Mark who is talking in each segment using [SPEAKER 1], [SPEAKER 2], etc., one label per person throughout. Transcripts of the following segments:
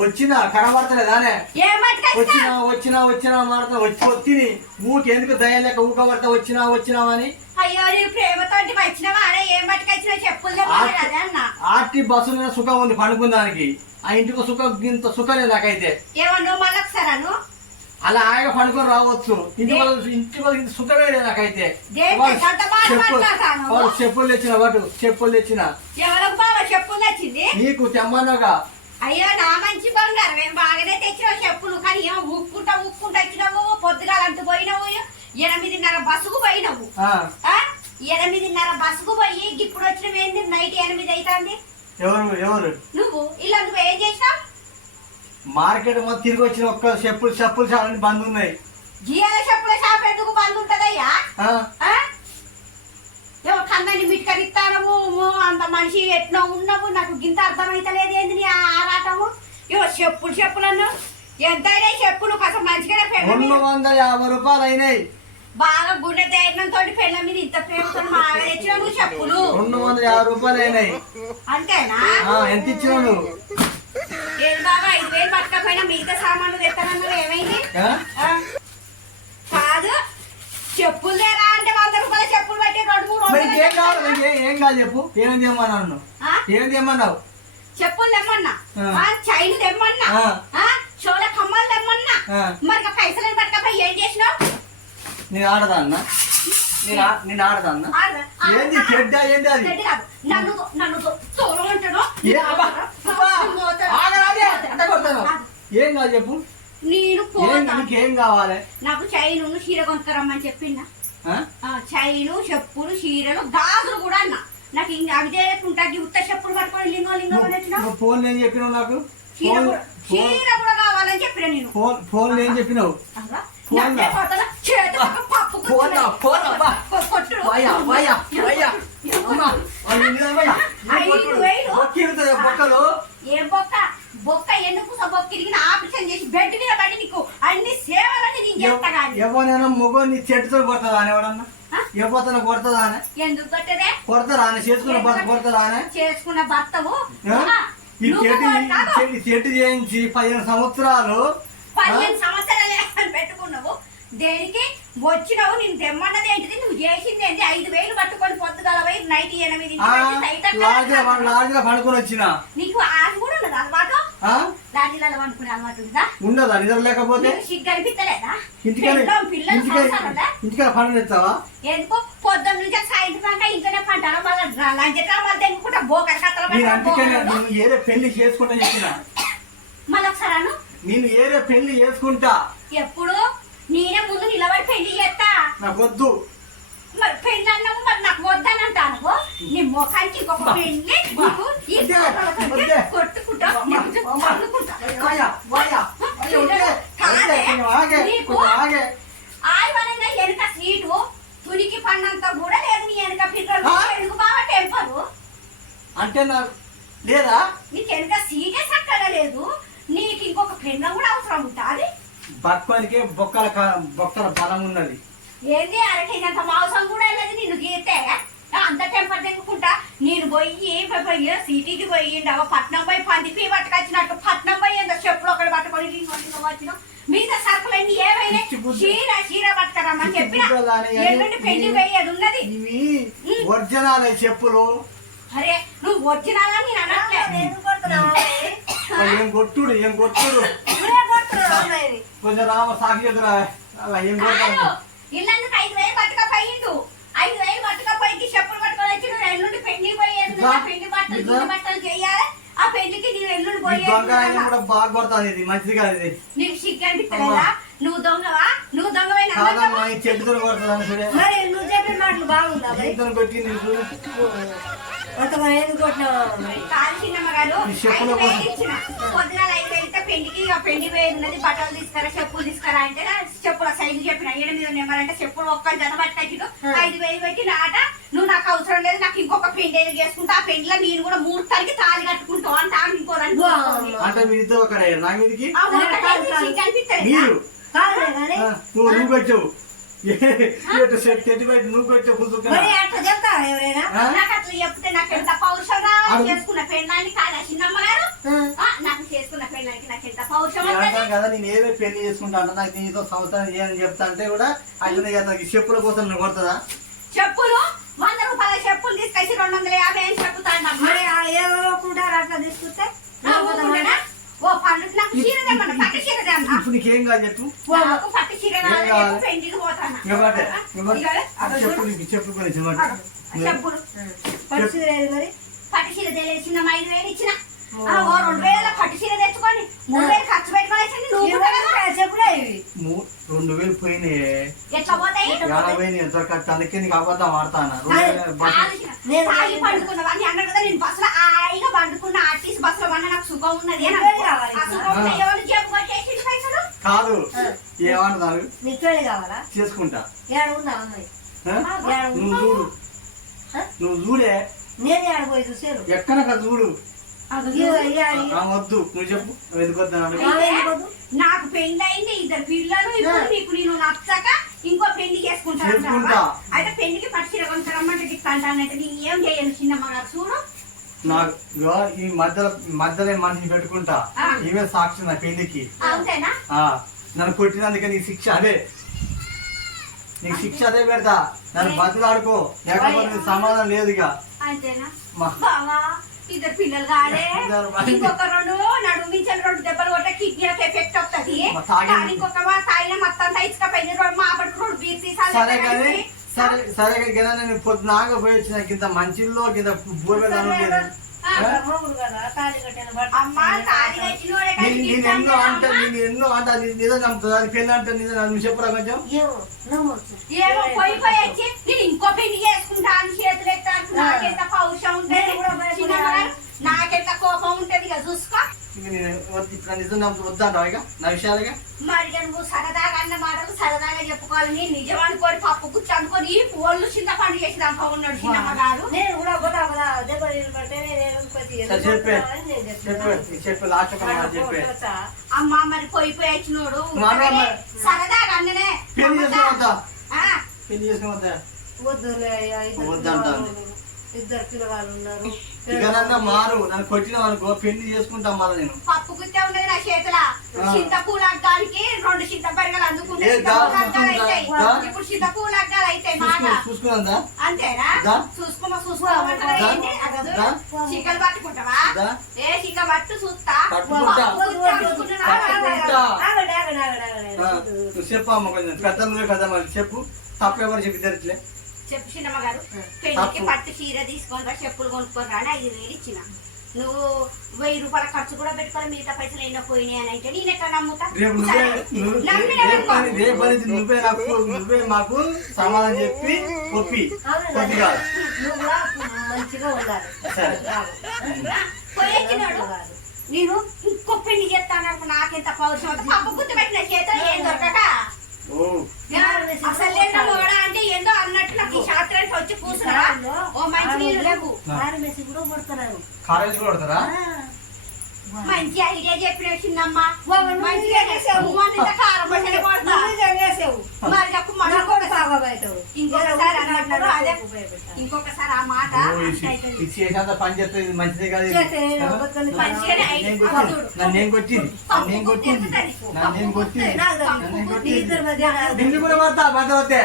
[SPEAKER 1] వచ్చినా కనబడతలేదానే. వచ్చినా? వచ్చినా వచ్చినా మాట వచ్చి వచ్చింది ఊకెందుకు దయ లేక ఊకబడతా వచ్చినా వచ్చినావని
[SPEAKER 2] అయ్యో నీ ప్రేమతోటి వచ్చినవా? అరే ఏం పట్టుకొచ్చినా చెప్పులు
[SPEAKER 1] ఆర్టీ బస్సు మీద సుఖం ఉంది పండుకుందానికి ఆ ఇంటికి సుఖం ఇంత సుఖం లేదు నాకైతే.
[SPEAKER 2] ఏమో నువ్వు మళ్ళీ ఒకసారి అను.
[SPEAKER 1] అలా ఆయన పండుకొని రావచ్చు. ఇంటి వాళ్ళ ఇంటి ఇంత సుఖమే లేదు నాకైతే. చెప్పులు చెప్పులు తెచ్చిన వాడు చెప్పులు తెచ్చిన.
[SPEAKER 2] చెప్పులు తెచ్చింది?
[SPEAKER 1] నీకు తెమ్మన్నాగా
[SPEAKER 2] అయ్యో నా మంచి బంగారం. ఏం బాగానే తెచ్చినావు చెప్పులు కానీ ఏమో ఉక్కుంటా ఉక్కుంటా వచ్చినావు పొద్దుగాల అంటూ పోయినావు ఎనిమిదిన్నర బస్సుకు పోయినావు? ఎనిమిదిన్నర బస్సుకు పోయి ఇప్పుడు వచ్చిన ఏంది? నైట్ ఎనిమిది అవుతుంది
[SPEAKER 1] ఎవరు ఎవరు?
[SPEAKER 2] నువ్వు. ఇల్లు నువ్వు ఏం చేసినావు?
[SPEAKER 1] మార్కెట్ మొత్తం తిరిగి వచ్చిన ఒక్క చెప్పులు చెప్పులు చాలా బంద్ ఉన్నాయి.
[SPEAKER 2] జియాల చెప్పుల షాప్ ఎందుకు బంద్ ఉంటదయ్యా? కన్నని మిట్కరిస్తానము. అంత మనిషి ఎట్నో ఉన్నావు నాకు గింత అర్థమైతలేదు ఏంది నీ ఆ ఆరాటము? ఏమో చెప్పులు చెప్పులను ఎంతైనా చెప్పులు కాస్త మంచిగానే పెళ్ళ
[SPEAKER 1] రెండు
[SPEAKER 2] మీద
[SPEAKER 1] వందల యాభై రూపాయలు అయినాయి.
[SPEAKER 2] బాగా గుండె ధైర్యంతో పెళ్ళ మీద ఇంత ప్రేమతో బాగా తెచ్చినావు చెప్పులు?
[SPEAKER 1] రెండు వందల యాభై రూపాయలు అయినాయి.
[SPEAKER 2] అంతేనా?
[SPEAKER 1] ఆ, ఎంత ఇచ్చినావు నువ్వు?
[SPEAKER 2] ఏం బాగా ఐదు వేలు పట్టకపోయినా మిగతా సామాన్లు తెస్తానన్నా ఏమైంది?
[SPEAKER 1] ఆ?
[SPEAKER 2] ఆ? కాదు చెప్పులు అంటే వంద రూపాయల చెప్పులు పట్టి రెండు మూడు
[SPEAKER 1] మరి ఏం కావాలి?
[SPEAKER 2] తెస్తావా?
[SPEAKER 1] మరి ఏం- ఏం కాదు చెప్పు. ఏం తెమ్మన్నావు నువ్వు
[SPEAKER 2] ఆ?
[SPEAKER 1] ఏం తెమ్మన్నావు?
[SPEAKER 2] చెప్పులు తెమ్మన్నా.
[SPEAKER 1] ఆ.
[SPEAKER 2] ఆ, చైన్ తెమ్మన్నా.
[SPEAKER 1] ఆ.
[SPEAKER 2] ఆ, చోళ కమ్మలు తెమ్మన్నా.
[SPEAKER 1] ఆ.
[SPEAKER 2] మరి ఇక పైసలు పట్టకపోయి ఏం చేసినావు?
[SPEAKER 1] నేను ఆడదా అన్న? నేను ఆ- నేను ఆడదా అన్న?
[SPEAKER 2] ఆడ- ఆ-
[SPEAKER 1] ఏంది?
[SPEAKER 2] ఆ-
[SPEAKER 1] చెడ్డ ఏంది అది?
[SPEAKER 2] చెడ్డ కాదు. నన్ను నన్ను
[SPEAKER 1] ఏ అబ్బా, అబ్బా, ఆగరాదే, అట్ట కొడతాను. ఏం కాదు చెప్పు.
[SPEAKER 2] నేను
[SPEAKER 1] ఏం
[SPEAKER 2] పోతా
[SPEAKER 1] నీకేం కావాలి?
[SPEAKER 2] నాకు చైను చీర కొనుక్కరమ్మని చెప్పిందా చైను చెప్పులు చీరలు గాజులు కూడా అన్న. నాకు ఇంకా అవి చేయకుండా ఉత్త చెప్పులు పట్టుకొని లింగో లింగో
[SPEAKER 1] నువ్వు ఫోన్ ఏం చెప్పినావు నాకు?
[SPEAKER 2] చీర కూడా కావాలని చెప్పిన నేను.
[SPEAKER 1] ఫోన్ ఫోన్ ఏం చెప్పినావు? Phone phone. ఫోన్
[SPEAKER 2] ఐదు. వేలు.
[SPEAKER 1] బొక్కలు
[SPEAKER 2] ఏ బొక్క? బొక్క ఎందుకు బొక్క తిరిగిన ఆపరేషన్ చేసి బెడ్ మీద పడి నీకు అన్ని సేవలని నేను చేస్తా కానీ
[SPEAKER 1] ఎవరైనా మొగ నీ చెట్టుతో కొడతాదా అని ఎవడన్నా? ఎవరితో కొడతాదా అని?
[SPEAKER 2] ఎందుకు కొట్టదే?
[SPEAKER 1] కొడతారా అని? చేసుకున్న భర్త కొడతారా అని?
[SPEAKER 2] చేసుకున్న భర్తవు?
[SPEAKER 1] ఈ చెట్టు చెట్టు చేయించి పదిహేను సంవత్సరాలు
[SPEAKER 2] పదిహేను సంవత్సరాలు పెట్టుకున్నావు. దేనికి? వచ్చినావు నేను తెమ్మన్నది ఏంటిది? నువ్వు చేసింది ఏంటి ఐదు వేలు పట్టుకొని పొద్దుగలవై నైట్ ఎనిమిది
[SPEAKER 1] లాడ్జిలో పండుకొని వచ్చిన?
[SPEAKER 2] నీకు ఆశ కూడా ఉండదు అలవాటు? లాడ్జీలలో పండుకునే అలవాటు ఉందా?
[SPEAKER 1] ఉండదా? నిద్ర లేకపోతే?
[SPEAKER 2] సిగ్గు
[SPEAKER 1] ఇంటికాడ ఎత్తావా
[SPEAKER 2] ఎందుకు పొద్దున్న నుంచి సాయంత్రం దాకా ఇంట్లోనే పంటాను మళ్ళీ మళ్ళీ తెంగుకుంటా బోకర.
[SPEAKER 1] నేను ఏరే పెళ్ళి చేసుకుంటా చెప్పిన.
[SPEAKER 2] మళ్ళీ ఒకసారి
[SPEAKER 1] నేను ఏరే పెళ్ళి చేసుకుంటా.
[SPEAKER 2] ఎప్పుడు? నేనే ముందు నిలబడి పెళ్ళి చేస్తా
[SPEAKER 1] నాకు వద్దు
[SPEAKER 2] మరి పెళ్ళి అన్నావు మరి నాకు వద్దానంటాను నీ ముఖానికి ఇంకొక పెళ్ళి నీకు. కొట్టుకుంటా వెనుక సీటు తునికి పన్నంత కూడా లేదు నీ వెనుక పిల్లలు? ఎందుకు బాగా టెంపరు.
[SPEAKER 1] అంటే లేదా?
[SPEAKER 2] నీకు వెనుక సీటే చక్కగా లేదు. నీకు ఇంకొక పెన్న కూడా అవసరం ఉంటుంది.
[SPEAKER 1] బక్వానికి బొక్కల బొక్కల బలం ఉన్నది.
[SPEAKER 2] ఏంది అరటినంత మాంసం కూడా లేదు నిన్ను గీతే అంత టెంపర్ తెగుకుంటా నేను పోయి పోయి సిటీకి పోయి అవ పట్నం పోయి పందిపి పట్టుకొచ్చినట్టు పట్నం పోయి ఎంత చెప్పులు ఒకటి పట్టుకొని వచ్చిన. మిగతా సరుకులన్నీ ఏమైనా. చీర చీర పట్టుకరమ్మని చెప్పిన? ఎల్లుండి పెళ్ళి
[SPEAKER 1] ఇవి-
[SPEAKER 2] పోయేది ఉన్నది.
[SPEAKER 1] ఒరిజినల్ చెప్పులు.
[SPEAKER 2] అరే నువ్వు వచ్చినావా నేను అనట్లేదు
[SPEAKER 1] ఏం కొట్టుడు ఏం కొట్టుడు? కొంచెం రామ సాకి ఎదురా అలా ఏం
[SPEAKER 2] కాదు
[SPEAKER 1] కొట్టాడు
[SPEAKER 2] ఇల్లందుకు ఐదు వేలు పట్టుకపోయిండు. ఐదు వేలు పట్టుకపోయి చెప్పులు పట్టుకొని వచ్చి నువ్వు ఎల్లుండి పెళ్ళి పోయేది
[SPEAKER 1] ఇదా?
[SPEAKER 2] పెళ్ళి బట్టలు బట్టలు చేయాలి. ఆ పెళ్ళికి నేను ఎల్లుండి
[SPEAKER 1] ఈ దొంగ ఆయన
[SPEAKER 2] పోయేది
[SPEAKER 1] కూడా బాగా కొడతాది ఇది. మంచిది కాదు ఇది.
[SPEAKER 2] నీకు సిగ్గు అనిపిస్తలేదా? నువ్వు దొంగవా? నువ్వు దొంగవైన
[SPEAKER 1] చెట్టుతో కొడతాదని చూడే
[SPEAKER 3] మరి నువ్వు చెప్పిన మాటలు బాగుందా
[SPEAKER 1] చెట్టుతో కొట్టి చెప్పుల
[SPEAKER 2] ఐదు వేలు ఇస్తే పెళ్ళికి ఇక పెళ్ళి పోయేది ఉన్నది బట్టలు తీసుకురా చెప్పులు తీసుకురా అంటే చెప్పుల సైజు చెప్పిన ఎనిమిది నెంబర్ అంటే చెప్పులు ఒక్క జత పట్టుకొచ్చిడు ఐదు వేలు పెట్టి నాట. నువ్వు నాకు అవసరం లేదు నాకు ఇంకొక పెళ్ళి ఏదో చేసుకుంటా. ఆ పెళ్ళిలో నేను కూడా ముహూర్తానికి తాళి కట్టుకుంటావు అంట ఇంకో దానికి
[SPEAKER 3] వావ్.
[SPEAKER 1] అంటే మీరు ఇద్దరు ఒకరే నా మీదకి?
[SPEAKER 2] ఆ ముహూర్తం ఏంది? సిగ్గు అనిపిస్తలేదా?
[SPEAKER 1] మీరు?
[SPEAKER 3] కాదులే కానీ
[SPEAKER 1] ఆ, నువ్వు నువ్వు వచ్చావు ఎటు బయట నువ్వు
[SPEAKER 3] అట్లా ఎవరైనా?
[SPEAKER 1] ఆ?
[SPEAKER 2] నాకు అట్లా చెప్తే నాకు ఎంత పౌరుషం రావాలి?
[SPEAKER 1] అడుగు.
[SPEAKER 2] చేసుకున్న పెళ్ళాన్ని కాదా చిన్నమ్మ గారు?
[SPEAKER 3] ఆ.
[SPEAKER 2] ఆ, నాకు చేసుకున్న పెళ్ళానికి నాకు ఎంత పౌరుషం
[SPEAKER 1] నేను
[SPEAKER 2] ఉంటుంది?
[SPEAKER 1] అంటాను కదా నేను ఏదో పెళ్ళి చేసుకుంటా అంటే నాకు నీతో సంవత్సరం చేయని చెప్తా అంటే కూడా అట్లనే కదా చెప్పుల కోసం నువ్వు కొడుతుందా?
[SPEAKER 2] చెప్పులు? వంద రూపాయల చెప్పులు తీసుకొచ్చి రెండు వందల యాభై అని చెప్పుతాను
[SPEAKER 3] అట్లా తీసుకుంటే?
[SPEAKER 2] ఓ పండుగ నాకు చీర తెమ్మన్న పట్టు చీర తెమ్మన్న
[SPEAKER 1] ఇప్పుడు నీకేం కాదు చెప్పు.
[SPEAKER 2] నాకు పట్టు చీర కావాలి పెండికి పోతాను?
[SPEAKER 1] చెప్పు నీకు చెప్పు ఇవ్వండి.
[SPEAKER 2] చెప్పులు
[SPEAKER 3] పరిస్థితి లేదు మరి?
[SPEAKER 2] పట్టు చీర తెలియదు చిన్న ఐదు వేలు ఇచ్చిన. ఓ. రెండు వేల పట్టు చీర తెచ్చుకొని మూడు వేలు ఖర్చు పెట్టుకొని వచ్చి నువ్వు కూడా
[SPEAKER 1] రెండు వేలు పోయినాయి. యాభై అందుకే నీకు అబద్ధం
[SPEAKER 2] అన్నాడు కదా.
[SPEAKER 1] ఏమంటున్నారు? చేసుకుంటా. నువ్వు చూడు? నువ్వు చూడే. ఎక్కడక్కడ చూడు. వద్దు. నువ్వు చెప్పు. ఎందుకు?
[SPEAKER 2] నాకు పెళ్ళి అయింది ఇద్దరు పిల్లలు. ఇప్పుడు నీకు నేను నచ్చక ఇంకో పెళ్ళి చేసుకుంటాను
[SPEAKER 1] చేసుకుంటా.
[SPEAKER 2] అయితే పెళ్ళికి పట్టుచీర కొంచెం రమ్మంటే అంటానంటే నేను ఏం చేయను చిన్నమ్మ గారు చూడు.
[SPEAKER 1] నాకు ఈ మధ్యలో మధ్యలో మనిషి పెట్టుకుంటా. ఈమె సాక్షి నా పెళ్ళికి. నన్ను కొట్టినందుకే నీకు శిక్ష. అదే. నీకు శిక్ష అదే పెడతా. నన్ను బతులాడుకో. లేకపోతే నీకు సమాధానం లేదు ఇక.
[SPEAKER 2] అంతేనా? ఇద్దరు పిల్లలు కాదే.
[SPEAKER 1] బాగా.
[SPEAKER 2] ఇంకొక రెండు నడుము నుంచి రెండు దెబ్బలు కొట్టే కిడ్నీలకు ఎఫెక్ట్ వస్తుంది ఇంకొక మా తాగిన మొత్తం తైచుకపోయింది రెండు మా అప్పటికి రెండు బీర్ సీసాలు
[SPEAKER 1] సరే సరే సరే కానీ నేను పొద్దునాగా పోయి వచ్చిన కింద మంచిల్లో కింద
[SPEAKER 3] కదా
[SPEAKER 2] గిట్ల
[SPEAKER 1] ఎన్నో అంటే. నేను ఎన్నో అంటే నిజం నమ్ముతుంది అది పెళ్ళి అంటే నిజం నువ్వు చెప్పురా కొంచెం?
[SPEAKER 2] ఇంకో పెళ్ళి చేసుకుంటా అని చేతులు. నాకెంత పౌరుషం ఉంటది
[SPEAKER 3] నేను కూడా భయపడాలి.
[SPEAKER 2] చిన్నమ్మ, నాకెంత కోపం ఉంటది ఇక చూసుకో
[SPEAKER 1] ఇక నేను వద్దు, ఇప్పుడు నిజం నమ్ముతూ వద్దంటావా ఇక? నా విషయాలుగా
[SPEAKER 2] మరి నువ్వు సరదాగా అన్న మాటలు సరదాగా చెప్పుకోవాలి. నేను నిజం అనుకోని పప్పు గుచ్చి అనుకోని ఒళ్ళు చిన్న పండు చేసి దాకా ఉన్నాడు చిన్నమ్మ గారు.
[SPEAKER 3] నేను కూడా?
[SPEAKER 2] అమ్మ మరి పోయి పోయి వచ్చినోడు. సరదాగా అన్ననే.
[SPEAKER 1] పెళ్ళి వద్దా
[SPEAKER 3] పెళ్ళి ఇద్దరు. పిల్లగాళ్ళు- ఇద్దరు
[SPEAKER 1] మారు. నన్ను కొట్టిన అనుకో పెళ్ళి చేసుకుంటాం మళ్ళీ నేను.
[SPEAKER 2] పప్పు గుత్తే ఉన్నది నా చేతుల. చింతపూలు అగ్గానికి రెండు చింతపరిగలు అందుకుంటే. ఇప్పుడు చింతపూలు అగ్గాలు అయితాయి మాట
[SPEAKER 1] చూసుకుని చూసుకున్నాందా
[SPEAKER 2] అంతేనా? చూసుకోమంటారా
[SPEAKER 1] దా.
[SPEAKER 2] చికెన్ పట్టుకుంటావా. ఏ చికెన్ పట్టు చూస్తా.
[SPEAKER 1] చెప్పు అమ్మ కొంచెం. పెద్ద నువ్వే కదా మరి చెప్పు. తప్పెవరు చెప్పి తెరట్లే
[SPEAKER 2] చెప్పు చిన్నమ్మ గారు.
[SPEAKER 1] పెళ్ళికి.
[SPEAKER 2] పట్టు చీర తీసుకొని రా చెప్పులు కొనుక్కొని రా అని ఐదు వేలు ఇచ్చిన. నువ్వు వెయ్యి రూపాయల ఖర్చు కూడా పెట్టుకొని మిగతా పైసలు ఎన్నో పోయినాయి అని అంటే నేను ఎట్లా నమ్ముతా?
[SPEAKER 1] నువ్వే నాకు నువ్వే మాకు సమాధానం చెప్పి ఒప్పి.
[SPEAKER 3] నువ్వు కూడా మంచిగా ఉండాలి.
[SPEAKER 2] నేను ఇంకో పెళ్ళి చేస్తాను నాకెంత పౌరుషం? గుర్తు పెట్టిన చేత ఏం దొరకక?
[SPEAKER 1] ఓ.
[SPEAKER 2] అసలు ఏందో అన్నట్టు నాకు ఈ శాస్త్రానికి వచ్చి కూర్చున్నా ఓ మంచి నీళ్ళు లేవు.
[SPEAKER 3] ఆరు మెసి కూడా కొడుతున్నారు
[SPEAKER 1] కాలేజీ కూడా కొడతారా?
[SPEAKER 2] మంచి ఐడియా చెప్పిన చిన్నమ్మ. మంచిగా
[SPEAKER 3] చేసావు.
[SPEAKER 2] కారం కొడతా. మరి చెప్పు మన కూడా ఇంకొకసారి అదే ఇంకొకసారి ఆ మాట
[SPEAKER 1] ఇది చేసేంత పని చేస్తే ఇది మంచిదే కాదు
[SPEAKER 2] మంచిగానే
[SPEAKER 1] కొట్టింది.
[SPEAKER 2] చూడు.
[SPEAKER 1] నన్ను కొట్టింది. నన్ను కొట్టింది నన్ను ఏం కొట్టింది నన్ను ఏం కొట్టింది.
[SPEAKER 3] ఇద్దరు మధ్య
[SPEAKER 1] నిన్ను కూడా పడతా మధ్య వస్తే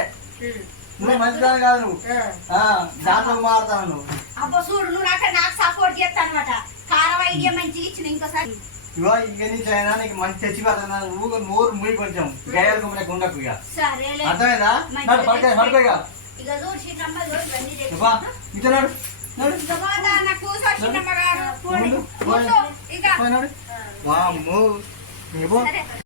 [SPEAKER 1] నువ్వు మంచిదాని కాదు నువ్వు. ఆ, దాంట్లో మారుతావు నువ్వు.
[SPEAKER 2] అబ్బో చూడు నువ్వు నాకు నాకు సపోర్ట్ చేస్తాను అనమాట కారం ఐడియా మంచిగా ఇచ్చిన ఇంకోసారి.
[SPEAKER 1] ఇగో ఇంక నుంచి అయినా నీకు మంచి తెచ్చి పెడతా ఊరు నోరు మూయి కొంచెం. గేయాలు గుమ్మలకు ఉండకు ఇక. అర్థమైందా? పడుకో పడుకో ఇక.
[SPEAKER 2] చూడు చిన్నమ్మ చూడు ఇవన్నీ
[SPEAKER 1] ఇవ్వా,
[SPEAKER 2] తెచ్చుకుంటా.
[SPEAKER 1] ఇటు నడు నడు.
[SPEAKER 2] ఇక పోతా అన్న కూర్చో చిన్నమ్మ గారు.
[SPEAKER 1] ముందు,
[SPEAKER 2] కూర్చో. ఇక.